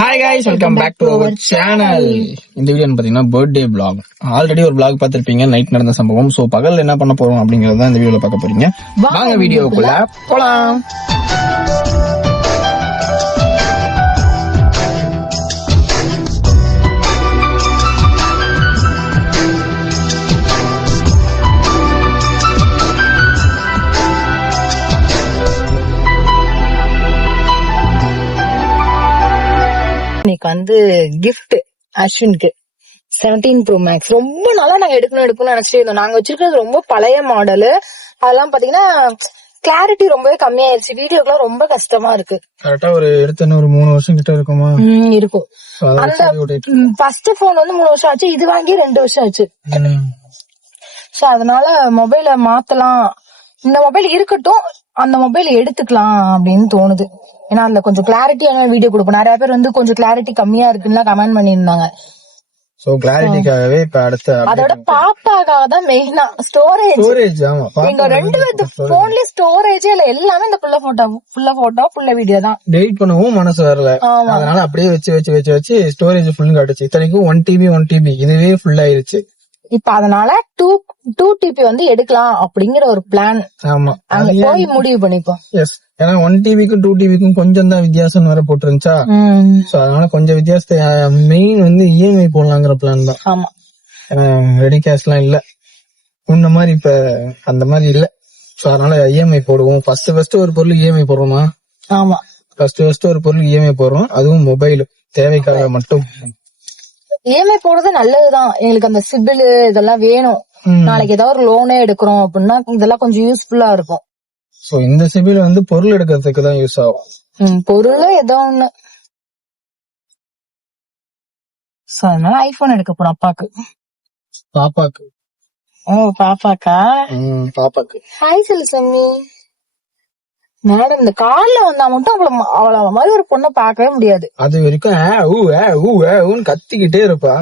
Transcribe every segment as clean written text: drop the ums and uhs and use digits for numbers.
Hi guys, welcome back to our channel. இந்த video பாத்தீங்கன்னா birthday vlog. Already ஒரு vlog பார்த்திருப்பீங்க, நைட் நடந்த சம்பவம். சோ பகல் என்ன பண்ண போறோம் அப்படிங்கறத இந்த வீடியோல பார்க்க போறீங்க. வாங்க வீடியோக்குள்ள போலாம். இன்னைக்கு கிஃப்ட் அஸ்வினுக்கு 17 Pro Max. ரொம்ப நாளா நாங்க எடுக்கணும்னு நினைச்சிட்டு இருந்தோம். நாங்க வச்சிருக்கிறது ரொம்ப பழைய மாடலு. அதெல்லாம் பாத்தீங்கன்னா கிளாரிட்டி ரொம்பவே கம்மியாயிருச்சு. வீடியோக்குலாம் ரொம்ப கஷ்டமா இருக்கு. கரெக்டா ஒரு எடுத்து ஒரு 3 வருஷம் கிட்ட இருக்குமா இருக்கும். அந்த ஃபர்ஸ்ட் போன் 3 வருஷம் ஆச்சு, இது வாங்கி 2 வருஷம் ஆச்சு. சோ அதனால மொபைல மாத்தலாம், இந்த மொபைல் இருக்கட்டும், அந்த மொபைல் எடுத்துக்கலாம் அப்படின்னு தோணுது. ஏன்னா அந்த கொஞ்சம் கிளாரிட்டியான வீடியோ கொடுப்போம். நிறைய பேர் கொஞ்சம் கிளாரிட்டி கம்மியா இருக்குன்னு கமெண்ட் பண்ணிருந்தாங்க. சோ கிளாரிட்டிக்காகவே இப்ப அடுத்த அதோட பாப்பாக்காக தான் மெயினா ஸ்டோரேஜ். எங்க 2 பேருக்கு போன்ல ஸ்டோரேஜே இல்ல, எல்லாமே இந்த ஃபுல்லா வீடியோ தான். டெலிட் பண்ணவும் மனசு வரல, அதனால அப்படியே வச்சு ஸ்டோரேஜ் ஃபுல் காட்டுச்சு. இத்தனைக்கும் 1 TB இதுவே ஃபுல் ஆயிருச்சு. இப்ப அதனால 2 TB எடுக்கலாம் அப்படிங்கிற ஒரு பிளான். ஆமா, அங்க போய் முடிவு பண்ணிப்போம். எஸ், ஏன்னா 1 TBக்கும் 2 TBக்கும் கொஞ்சம் தான் வித்தியாசம் வேற போட்டுருந்துச்சா. சோ அதனால கொஞ்சம் வித்தியாசத்தை மெயின் இஎம்ஐ போடலாங்கிற பிளான் தான். ஆமா, ரெடி கேஷ் எல்லாம் இல்ல முன்ன மாதிரி, இப்ப அந்த மாதிரி இல்ல. சோ அதனால இஎம்ஐ போடுவோம். ஃபர்ஸ்ட் ஒரு பொருள் இஎம்ஐ போடுறோமா? ஆமா, ஃபர்ஸ்ட் ஒரு பொருள் இஎம்ஐ போடுறோம், அதுவும் மொபைல் தேவைக்காக மட்டும். இஎம்ஐ போடுறது நல்லதுதான். எங்களுக்கு அந்த சிபில் இதெல்லாம் வேணும். நாளைக்கு ஏதாவது ஒரு லோனே எடுக்கிறோம் அப்படின்னா இதெல்லாம் கொஞ்சம் யூஸ்ஃபுல்லா இருக்கும். சோ இந்த சிபில் பொருள் எடுக்கிறதுக்கு தான் யூஸ் ஆகும். பொருள் ஏதோ ஒண்ணு. சோ அதனால ஐபோன் எடுக்க போறோம் அப்பாக்கு. பாப்பாக்கு? ஓ பாப்பாக்கா? பாப்பாக்கு ஹாய் சொல்லு சம்மி. மேடம் இந்த கார்ல வந்தா மட்டும் அவள மாதிரி ஒரு பொண்ணை பார்க்கவே முடியாது. அது வரைக்கும் கத்திக்கிட்டே இருப்பா.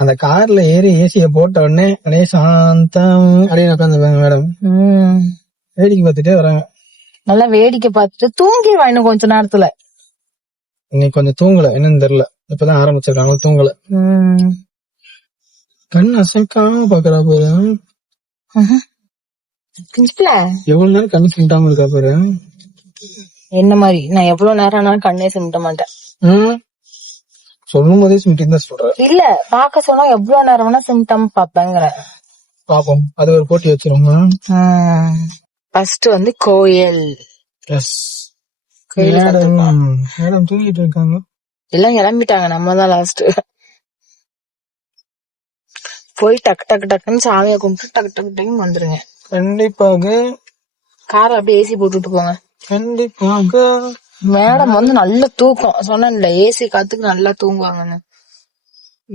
அந்த கார்ல ஏறி ஏசிய போட்ட உடனே அப்படியே சாந்தம் அப்படின்னு உட்காந்துருப்பாங்க மேடம். வேடிக்கை பார்த்துட்டே வராங்க. நல்லா வேடிக்கை பார்த்துட்டு தூங்கிடுவா இன்னும் கொஞ்ச நேரத்துல. இன்னைக்கு கொஞ்சம் தூங்கல, என்னன்னு தெரியல, இப்பதான் ஆரம்பிச்சிருக்காங்க, தூங்கல. கண் அசைக்காம பாக்குறா பாரு. எவ்வளவு நேரம் கண்ணு சிமிட்டாம இருக்கா பாரு. என்ன மாதிரி நான் எவ்வளவு நேரம் ஆனாலும் கண்ணே சிமிட்ட மாட்டேன். சொல்லும் போதே சிமிட்டின்னு தான் சொல்ற. இல்ல, பாக்க சொன்னா எவ்வளவு நேரம் வேணா சிமிட்டாம பாப்பேங்கிற. பாப்போம், அது ஒரு போட்டி வச்சிருவோங்க. ஃபர்ஸ்ட் கோயில். எஸ், மேடம் தூங்கிட்டு இருக்காங்க. எல்லாம் கிளம்பிட்டாங்க, நம்ம தான் லாஸ்ட். போய் டக்குன்னு சாமியை கும்பிட்டு டக்கு வந்துருங்க. கண்டிப்பாக கார் அப்படியே ஏசி போட்டுட்டு போங்க. கண்டிப்பாக. மேடம் நல்ல தூக்கம், சொன்னேன்ல ஏசி காத்துக்கு நல்லா தூங்குவாங்கன்னு.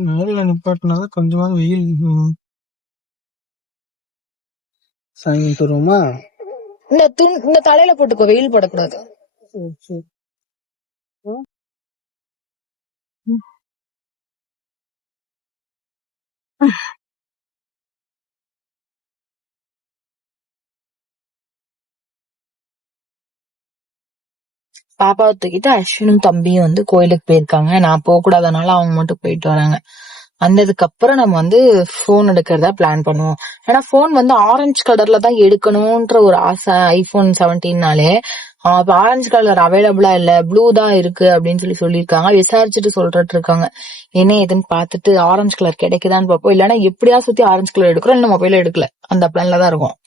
மேல நிப்பாட்டினாதான் கொஞ்சமாவது வெயில் சாயங்காலம் தருவோமா. இந்த தலையில போட்டுக்கோ, வெயில் போடக்கூடாது. பாப்பாவை தூக்கிட்டு அஸ்வினும் தம்பியும் கோயிலுக்கு போயிருக்காங்க. நான் போக கூடாதனால அவங்க மட்டும் போயிட்டு வராங்க. வந்ததுக்கு அப்புறம் நம்ம போன் எடுக்கிறதா பிளான் பண்ணுவோம். ஏன்னா போன் ஆரஞ்சு கலர்ல தான் எடுக்கணும்ன்ற ஒரு ஆசை. ஐபோன் 17நாலே ஆரஞ்சு கலர் அவைலபிளா இல்ல, ப்ளூ தான் இருக்கு அப்படின்னு சொல்லியிருக்காங்க. விசாரிச்சுட்டு சொல்லிட்டு இருக்காங்க. என்ன ஏதுன்னு பாத்துட்டு ஆரஞ்சு கலர் கிடைக்குதான்னு பாப்போம். இல்லன்னா எப்படியா சுத்தி ஆரஞ்சு கலர் எடுக்கிறோம், இல்ல மொபைல எடுக்கல, அந்த பிளான்ல தான் இருக்கும்.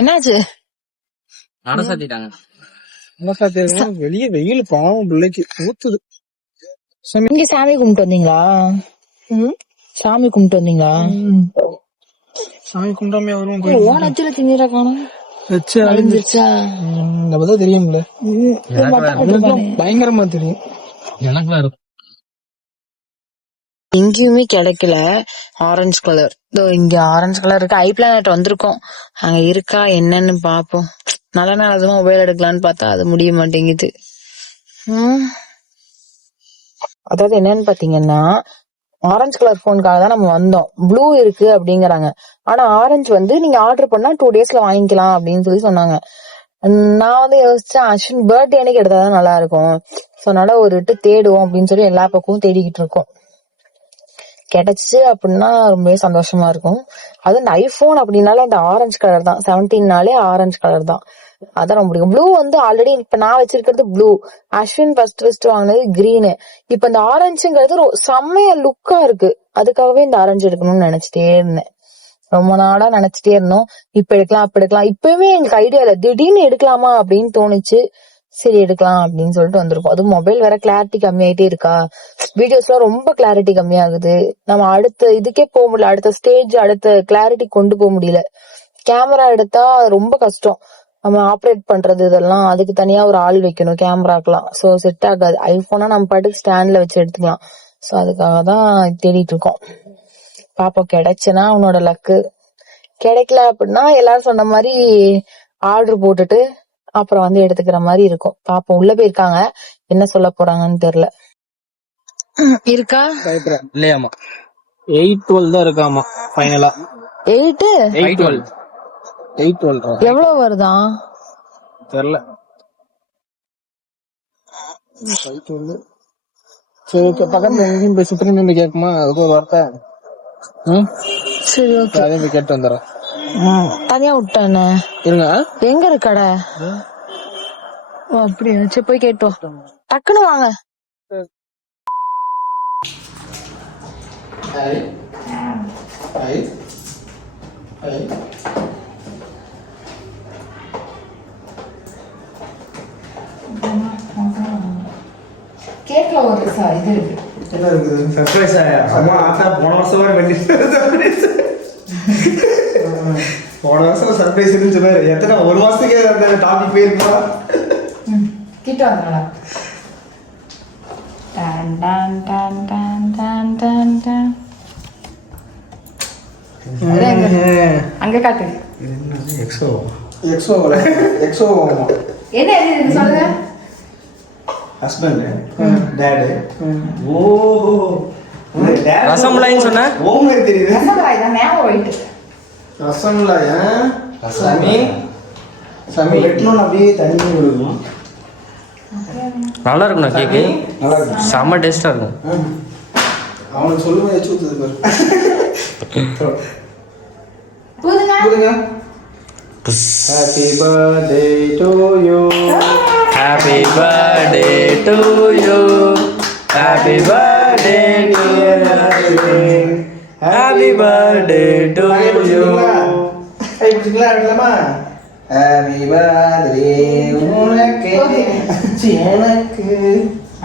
என்னாச்சு? வெளியே வெயில் பாவம் பிள்ளைக்கு ஊத்துது. இங்க சாமி கும்பிட்டு வந்தீங்களா? சாமி கும்பிட்டு வந்தீங்களா? சாமி கும்பிடாம வரும். ஓனத்துல திணிற காணும் தெரியும்ல, பயங்கரமா தெரியும். எனக்குலாம் இருக்கும். எங்கேயுமே கிடைக்கல ஆரஞ்சு கலர். இங்க ஆரஞ்சு கலர் இருக்கு. ஐ பிளானட் வந்திருக்கோம், அங்க இருக்கா என்னன்னு பாப்போம். நல்ல நாள் மொபைல் எடுக்கலான்னு பார்த்தா அது முடிய மாட்டேங்குது. அதாவது என்னன்னு பாத்தீங்கன்னா, ஆரஞ்சு கலர் போனுக்காக தான் நம்ம வந்தோம். ப்ளூ இருக்கு அப்படிங்கறாங்க. ஆனா ஆரஞ்சு நீங்க ஆர்டர் பண்ணா 2 daysல வாங்கிக்கலாம் அப்படின்னு சொன்னாங்க. நான் வந்து யோசிச்சேன் அஸ்வின் பர்த்டே அன்னைக்கு எடுத்தாதான் நல்லா இருக்கும். சோ அதனால ஒரு இட்டு தேடுவோம் அப்படின்னு சொல்லி எல்லா பக்கமும் தேடிக்கிட்டு இருக்கோம். கிடைச்சு அப்படின்னா ரொம்பவே சந்தோஷமா இருக்கும். அது இந்த ஐபோன் அப்படின்னாலே அந்த ஆரஞ்சு கலர் தான். 17 ஆரஞ்சு கலர் தான். அதான் ரொம்ப பிடிக்கும். ப்ளூ வந்து ஆல்ரெடி இப்ப நான் வச்சிருக்கிறது ப்ளூ. அஸ்வின் ஃபர்ஸ்ட் வாங்கினது கிரீனு. இப்ப இந்த ஆரஞ்சுங்கிறது செம்மைய லுக்கா இருக்கு. அதுக்காகவே இந்த ஆரஞ்சு எடுக்கணும்னு நினைச்சிட்டே இருந்தேன். ரொம்ப நாளா நினைச்சிட்டே இருந்தோம். இப்ப எடுக்கலாம் அப்ப எடுக்கலாம். இப்பவே எங்களுக்கு ஐடியா இல்ல, திடீர்னு எடுக்கலாமா அப்படின்னு தோணுச்சு. சரி எடுக்கலாம் அப்படின்னு சொல்லிட்டு வந்திருக்கோம். அதுவும் மொபைல் வேற கிளாரிட்டி கம்மியாயிட்டே இருக்கா. வீடியோஸ்லாம் ரொம்ப கிளாரிட்டி கம்மியாகுது. நம்ம அடுத்த இதுக்கே போக முடியல. அடுத்த ஸ்டேஜ் அடுத்த கிளாரிட்டி கொண்டு போக முடியல. கேமரா எடுத்தா ரொம்ப கஷ்டம். நம்ம ஆப்ரேட் பண்றது இதெல்லாம் அதுக்கு தனியா ஒரு ஆள் வைக்கணும் கேமராக்கெல்லாம். சோ செட் ஆகாது. ஐபோனா நம்ம பாட்டுக்கு ஸ்டாண்ட்ல வச்சு எடுத்துக்கலாம். சோ அதுக்காக தான் தேடிட்டு இருக்கோம். பாப்போம் கிடைச்சுன்னா உன்னோட லக்கு. கிடைக்கல அப்படின்னா எல்லாரும் சொன்ன மாதிரி ஆர்டர் போட்டுட்டு அப்புறம் வந்து எடுத்துக்கிற மாதிரி இருக்கும். பாப்போம். உள்ள போயிருக்காங்க, என்ன சொல்ல போறாங்கன்னு தெரியல. இருக்கா இல்லையாமா 812 தான் இருக்காமா ஃபைனலா. 812 எவ்வளவு வருதா தெரியல. சரி ஓகே, பக்கத்துல எங்கேயும் போய் சுற்றி நின்று கேட்குமா அதுக்கு ஒரு வார்த்தை. சரி ஓகே, அதே போய் கேட்டு வந்துடுறேன். தனியா விட்டானே இருங்க. எங்க இருக்கு கடை? ஓ அப்படியா, சரி போய் கேட்டோம். டக்குன்னு வாங்க. கேட்கல ஒரு இது என்ன இருக்குது? சர்ப்ரைஸ் ஆயா? அம்மா ஆத்தா போன வருஷம் வரை சர்ப்ரைஸ். போன வருஷம் சர்ப்ரைஸ் சொன்னாரு. எத்தனை ஒரு மாசத்துக்கே அந்த டாபிக் போயிருக்கா? கிட்ட வந்தாங்களா? டான் டான் டான் டான் டான் டான் டான். அங்க காட்டு. எக்ஸோ என்ன இது சொல்லுங்க. Husband dot. ஓ ரசமலாய்னு சொன்ன ஓமர் தெரியுது. ரசமலாய் தான் மேல போயிட்டு. ரசமலாய் சமி வெட்டணும் அப்படியே தண்ணி விடுவோம். நல்லா இருக்குண்ணா கேக்கு. நல்லா இருக்கும், செம்ம டேஸ்டா இருக்கும். அவனுக்கு சொல்லுவேன் வச்சு ஊத்துது பாரு. புதுங்க happy birthday to you. Happy birthday to you. Happy birthday to you. Happy birthday to you. கை பிடிச்சிக்கலாம் எடுக்கலாமா? ஹாப்பி பர்த்டே உனக்கு எனக்கு.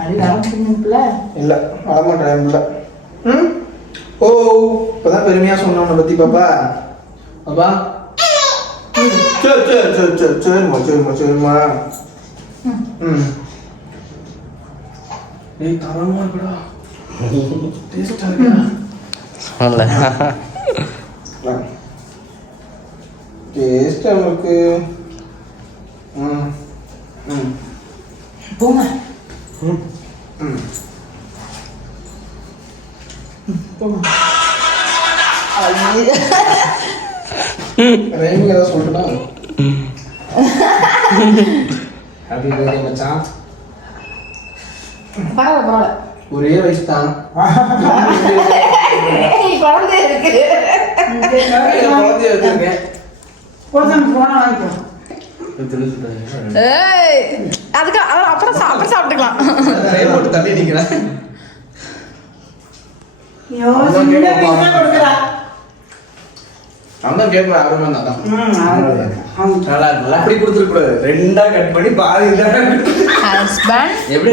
அது வரப்புல இல்ல வரமாட்டேன் இல்ல. ஓ இப்பதான் பெருமையா சொன்ன உன்னை பத்தி பாப்பா. பாப்பா சரிம்மா. டேய் தரமா இருக்குடா. டேஸ்டா இருக்கா? டேஸ்டா இருக்கு. போங்க. ரைமிங் ஏதாவது சொல்லட்டுமா? ஹாப்பி பர்த்டே மச்சான். பரவாயில்ல ஒரே வயசு தான். குழந்தை இருக்கு. குழந்தைய வச்சிருக்கேன். அதுக்கு அப்புறம் சாப்பிட்டுக்கலாம். போட்டு தள்ளி நிக்கிறேன். அதான் கேட்கல ஆர்வமா தான். நல்லா இருக்குல்ல? அப்படி கொடுத்துருக்க கூடாது, ரெண்டா கட் பண்ணி பாதி ஹஸ்பண்ட் எப்படி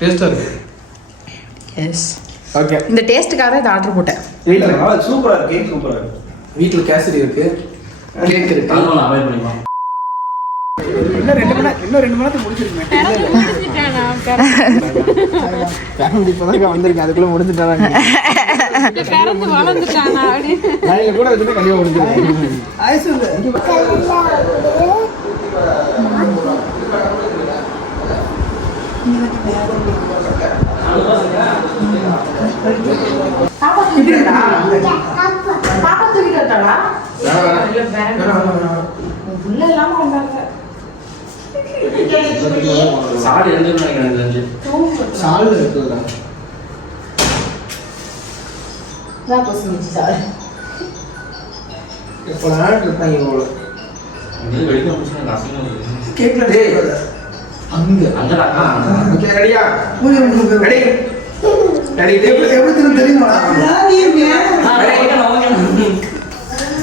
டேஸ்டா இருக்கு. S okay. இந்த டேஸ்ட்டுக்காக தான் ஆர்டர் போட்டேன். வீட்டில் சூப்பரா இருக்கு, கேக் சூப்பரா இருக்கு. வீட்டில் கேசரி இருக்கு, கேக் இருக்கு. அவாய்ட் பண்ணிக்கலாம். இன்னும் 2 மணி நேரத்துக்கு முடிச்சிருக்கேன். ஃபேமிலி இப்பதான் வந்திருக்கேன், அதுக்குள்ள முடிஞ்சுட்டாங்க. நான் கூட வச்சுட்டு கண்டிப்பா முடிஞ்சிருக்கேன். பாப்பா தூக்கிட்டு வந்தாளா? உள்ள இல்லாம வந்தாங்க. சாடு இருந்துன்னு நினைக்கிறேன் இதுல இருந்து. சாடு இருக்குல்ல. நான் பசுமிச்சு சார். இப்போ நான் இருப்பேன் இவ்வளோ. இது வெளியே முடிச்சுனா காசுங்க. கேக்கல டேய். அங்கடா. ஓகே ரெடியா? ரெடி. ரெடி எப்படி தெரியுமா?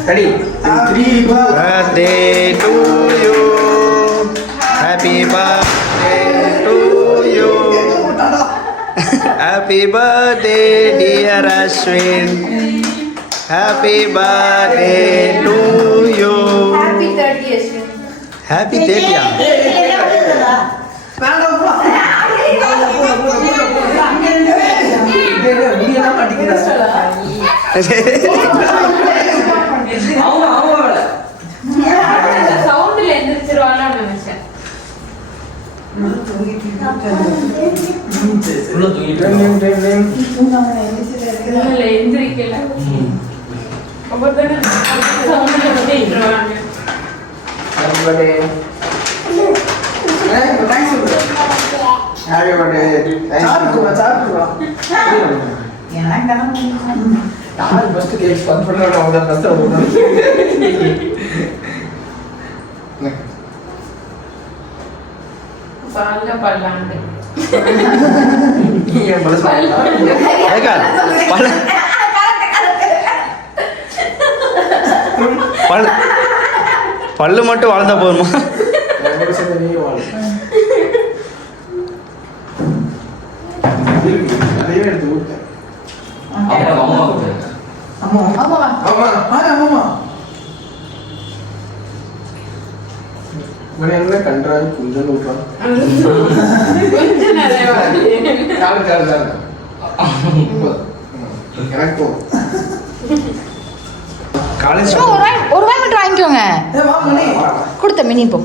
Ready. 3 birthday to you, happy birthday to you, happy birthday dear Ashwin, happy birthday to you, Happy 30 Ashwin. happy 30 சவுண்ட்ல எந்திரிச்சிருவான்னு நினைச்சேன். உள்ள தூங்கிட்டு இல்ல எந்திரிக்கல. ஒவ்வொருத்தரும் சவுண்ட்ல எந்திரிச்சிருவாங்க. Happy birthday. Thanks happy birthday. சாப்பிடுவா. யார் ஃபர்ஸ்ட் கேக் ஸ்பாட் பண்றானோ அவங்க தான் ஃபர்ஸ்ட் ஓடணும். பால்ல பல்லாண்டு. ஏன் பல ஏக்கா பல்லு மட்டும் வாழ்ந்தா போதுமா? நிறைய எடுத்து விட்டேன். அம்மா ஆமா என்ன கன்றாய் கொஞ்சம் விட்டுறான். கொஞ்சம் நிறைய காலு தான் எனக்கு போதும். காலேஜ் ஒரு ரூபாய் மட்டும் வாங்கிக்கோங்க. கொடுத்த மினி இப்போ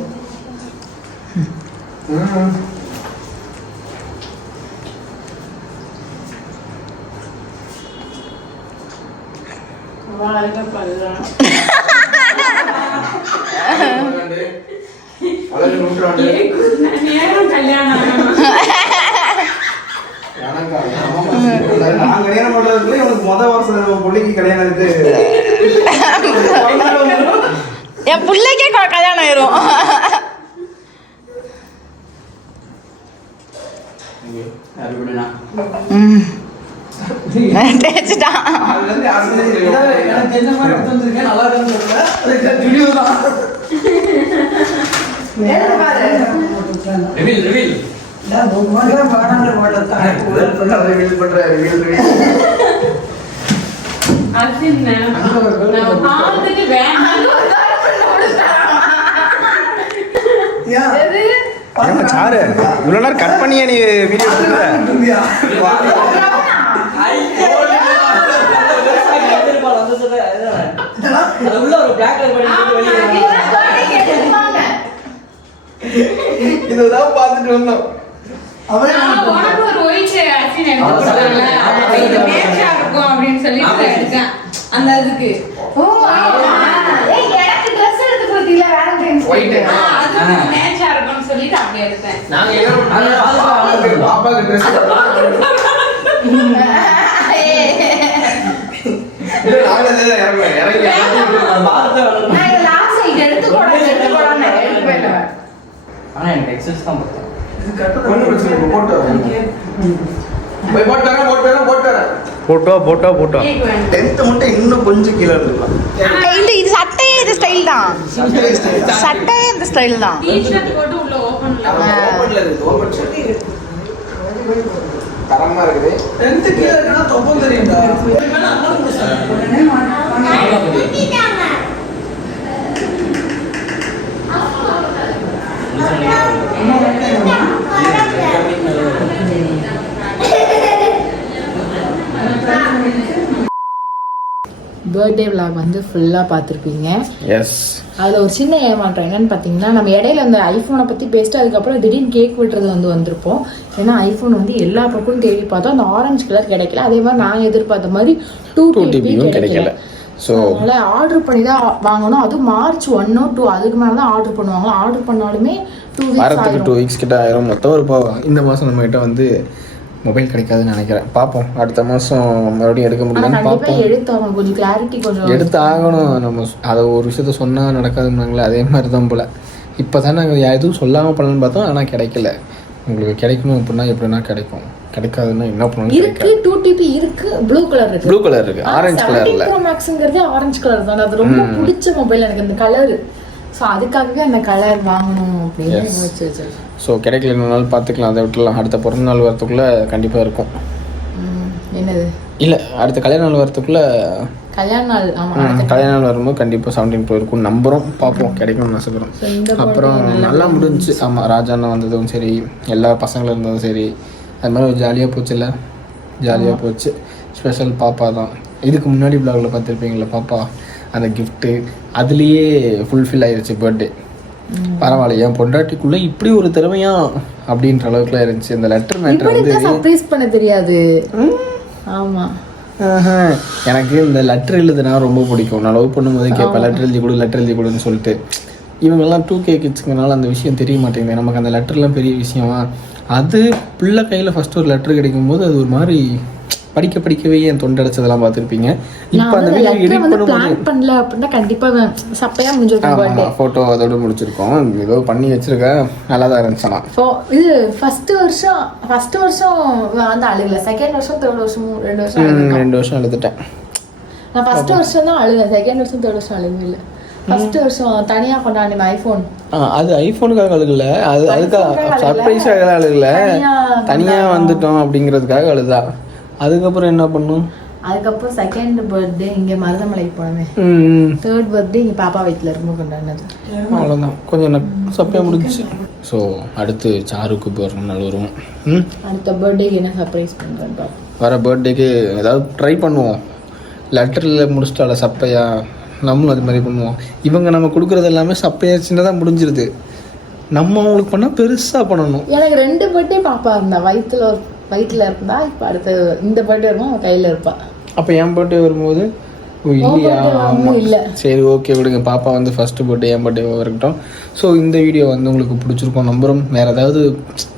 நான் கல்யாணம் பண்றதுக்குள்ள இவனுக்கு முதல் வருஷம் பிள்ளைக்கு கல்யாணம் இருக்கு. என் பிள்ளைக்கே கல்யாணம் ஆயிரும். தேய்ச்சிட்டான். எனக்கு தெரிஞ்ச மாதிரி எடுத்து வந்திருக்கேன். நல்லா இருக்குன்னு சொல்றேன். வீடியோ தான். ரிவீல் சாரு இவ்வளோ நேரம் கட் பண்ணியா நீ வீடியோ எடுத்துக்கிற? இதுதான் பார்த்துட்டு வந்தோம். அந்த இதுக்கு சொல்லிட்டு அப்படி எடுத்தேன். பாப்பாக்கு ட்ரெஸ் ஆனா எனக்கு எக்ஸஸ் தான் பார்த்தேன். போட்டோ 10th மட்டும் இன்னும் கொஞ்சம் கீழே இருந்துக்கலாம். இது சட்டையே இது ஸ்டைல் தான். சட்டையே இந்த ஸ்டைல் தான். தரமா இருக்குது. 10th கீழே இருக்கனா தொப்பம் தெரியும்டா. பர்த்டே விலாக் வந்து ஃபுல்லாக பார்த்துருப்பீங்க. எஸ், அதில் ஒரு சின்ன ஏமாற்றம் என்னன்னு பார்த்தீங்கன்னா, நம்ம இடையில அந்த ஐஃபோனை பற்றி பேசிட்டு அதுக்கப்புறம் திடீர்னு கேக் விட்டுறது வந்திருப்போம். ஏன்னா ஐஃபோன் வந்து எல்லா பக்கமும் தேடி பார்த்தோம், அந்த ஆரஞ்சு கலர் கிடைக்கல. அதே மாதிரி நாங்கள் எதிர்பார்த்த மாதிரி 2 TB கிடைக்கல. ஸோ அதனால ஆர்டர் பண்ணி தான் வாங்கணும். அதுவும் March 1 or 2 அதுக்கு மேலே தான் ஆர்டர் பண்ணுவாங்க. ஆர்டர் பண்ணாலுமே 2 weeks வாரத்துக்கு ஆயிரும். 2 weeks கிட்ட ஆயிரும். மொத்தம் ஒரு இந்த மாதம் நம்மகிட்ட வந்து மொபைல் கிடைக்காதுன்னு நினைக்கிறேன். பார்ப்போம், அடுத்த மாதம் மறுபடியும் எடுக்க ஆனா முடியுமான்னு கண்டிப்பா பார்ப்போம். எடுத்தாகணும், கொஞ்சம் கிளாரிட்டி கொஞ்சம் எடுத்து ஆகணும். நம்ம அதை ஒரு விஷயத்த சொன்னால் நடக்காதுன்னாங்களே, அதே மாதிரி தான் போல். இப்போ தான் நாங்கள் எதுவும் சொல்லாமல் பண்ணணும்னு பார்த்தோம், ஆனால் கிடைக்கல. உங்களுக்கு கிடைக்கணும் அப்படின்னா எப்படின்னா கிடைக்கும், கிடைக்காதுன்னா என்ன பண்ணணும் இருக்கு. 2TB இருக்கு, ப்ளூ கலர் இருக்கு, ப்ளூ கலர் இருக்குது, ஆரஞ்சு கலரில். Pro Maxங்கிறது ஆரஞ்சு கலர் தான். அது ரொம்ப பிடிச்ச மொபைல் எனக்கு இந்த கலர். ஸோ அதுக்காகவே அந்த கலர் வாங்கணும் அப்படின்னு யோசிச்சு வச்சிருக்கேன். ஸோ கிடைக்கல, இன்னொரு நாள் பார்த்துக்கலாம், அதை விட்டுலாம். அடுத்த பிறந்த நாள் வரத்துக்குள்ளே கண்டிப்பாக இருக்கும். என்னது இல்லை, அடுத்த கல்யாண நாள் வரத்துக்குள்ளே, கல்யாண நாள். ஆமா, கல்யாண நாள் வரும்போது கண்டிப்பாக 17 Pro இருக்கும் நம்புகிறோம். பார்ப்போம், கிடைக்கணும்னு ஆசைப்படுறோம். அப்புறம் நல்லா முடிஞ்சிச்சு. ஆமாம், ராஜாண்ணா வந்ததும் சரி, எல்லா பசங்களும் இருந்ததும் சரி, அது மாதிரி ஒரு ஜாலியாக போச்சுல்ல, ஜாலியாக போச்சு. ஸ்பெஷல் பாப்பா தான். இதுக்கு முன்னாடி ப்ளாகில் பார்த்துருப்பீங்களா, பாப்பா அந்த கிஃப்ட்டு அதுலேயே ஃபுல்ஃபில் ஆயிடுச்சு பர்த்டே. பரவாயில்ல, என் பொண்டாட்டிக்குள்ளே இப்படி ஒரு திறமையா அப்படின்ற அளவுக்குலாம் இருந்துச்சு. இந்த லெட்டர் மேட்டர் வந்து சர்ப்ரைஸ் பண்ண தெரியாது. ஆமா, எனக்கு இந்த லெட்டர் எழுதுனா ரொம்ப பிடிக்கும். நான் லவ் பண்ணும்போதே கேட்பேன், லெட்டர் எழுதி கொடு, லெட்டர் எழுதி கொடுன்னு சொல்லிட்டு. இவங்கெல்லாம் 2K கிட்ஸுங்கனால அந்த விஷயம் தெரிய மாட்டேங்குது. நமக்கு அந்த லெட்டர்லாம் பெரிய விஷயமா. அது பிள்ளை கையில் ஃபஸ்ட்டு ஒரு லெட்டர் கிடைக்கும்போது அது ஒரு மாதிரி படிக்கவே என் தொண்டடைச்சதெல்லாம் பார்த்துருப்பீங்க. இப்போ அந்த வீடியோ எடிட் பண்ணும்போது பண்ணல அப்படின்னா கண்டிப்பா சப்பையா முடிஞ்சிருக்கும். ஃபோட்டோ அதோட முடிச்சிருக்கோம். ஏதோ பண்ணி வச்சிருக்கேன், நல்லா தான் இருந்துச்சுனா. இது ஃபர்ஸ்ட் வருஷம் வந்து அழுகல, செகண்ட் வருஷம், தேர்ட் வருஷம், 2 வருஷம் 2 வருஷம் எழுதிட்டேன். நான் ஃபர்ஸ்ட் வருஷம் தான் அழுகேன், செகண்ட் வருஷம், தேர்ட் வருஷம் அழுகவே இல்லை. ஃபர்ஸ்ட் வருஷம் தனியா கொண்டாடின ஐபோன், அது ஐபோனுக்காக அழுகல, அதுக்காக சர்ப்ரைஸாக அழுகல, தனியா வந்துட்டோம் அப்படிங்கிறதுக்காக அழுதா. அதுக்கப்புறம் என்ன பண்ணும், அதுக்கப்புறம் செகண்ட் பர்த்டே இங்க மருதமலைக்கு போனமே, தேர்ட் பர்த்டே இங்க பாப்பா வீட்டில் இருக்கும்போது கொண்டாடினது. அவ்வளோதான், கொஞ்சம் சப்பையாக முடிஞ்சிச்சு. ஸோ அடுத்து சாருக்கு போகிற நாள் வரும். அடுத்த பர்த்டேக்கு என்ன சர்ப்ரைஸ் பண்ணுறேன், வர பர்த்டேக்கு ஏதாவது ட்ரை பண்ணுவோம். லெட்டரில் முடிச்சிட்டால சப்பையா, நம்மளும் அது மாதிரி பண்ணுவோம். இவங்க நம்ம கொடுக்குறது எல்லாமே சப்பையா சின்னதாக முடிஞ்சிருது. நம்ம அவங்களுக்கு பண்ணால் பெருசாக பண்ணணும். எனக்கு 2 பர்த்டே பாப்பா இருந்தா, வயிற்றுல இருந்தா. இப்போ அடுத்த இந்த பர்த்டே வருமா அவன் கையில் இருப்பா. அப்போ என் பர்த்டே வரும்போது இல்லையா, இல்லை சரி ஓகே விடுங்க. பாப்பா வந்து ஃபஸ்ட்டு பர்த்டே, என் பர்த்டே இருக்கட்டும். ஸோ இந்த வீடியோ வந்து உங்களுக்கு பிடிச்சிருக்கோம் நம்புறோம். வேறு ஏதாவது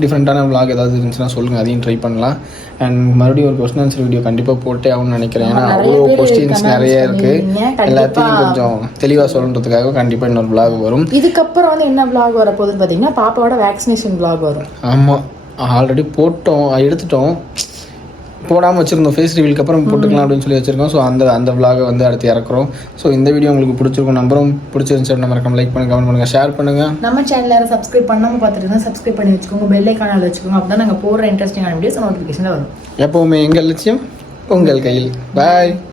டிஃப்ரெண்ட்டான vlog ஏதாவது இருந்துச்சுன்னா சொல்லுங்கள், அதையும் ட்ரை பண்ணலாம். அண்ட் மறுபடியும் ஒரு கொஸ்டின் ஆன்சர் வீடியோ கண்டிப்பாக போட்டே ஆகும்னு நினைக்கிறேன். ஏன்னா அவ்வளோ கொஸ்டின்ஸ் நிறைய இருக்குது, எல்லாத்தையும் கொஞ்சம் தெளிவாக சொல்கிறதுக்காக கண்டிப்பாக இன்னொரு vlog வரும். இதுக்கப்புறம் வந்து என்ன vlog வரப்போகுதுன்னு பார்த்தீங்கன்னா, பாப்பாவோட வேக்சினேஷன் vlog வரும். ஆமாம், ஆல்ரெடி போட்டோம், எடுத்துட்டோம், போடாமல் வச்சுருந்தோம். ஃபேஸ் ரிவீலுக்கு அப்புறம் போட்டுக்கலாம் அப்படின்னு சொல்லி வச்சுருக்கோம். ஸோ அந்த vlog-ஐ வந்து அடுத்து இறக்குறோம். ஸோ இந்த வீடியோ உங்களுக்கு பிடிச்சிருக்கும் நம்புறோம். பிடிச்சிருந்துச்சு அப்படின்னா மறக்காம லைக் பண்ணுங்க, கமெண்ட் பண்ணுங்கள், ஷேர் பண்ணுங்கள். நம்ம சேனல் யாரும் சப்ஸ்கிரைப் பண்ணாமல் பார்த்துட்டு இருந்தால் சப்ஸ்கிரைப் பண்ணி வச்சுக்கோங்க, பெல் ஐக்கான வச்சுக்கோங்க. அப்போ தான் நாங்கள் போடுற இன்ட்ரெஸ்டிங்கான வீடியோஸ் நோட்டிஃபிகேஷனில் வரும். எப்போவுமே எங்கள் லட்சியம் உங்கள் கையில். பாய்.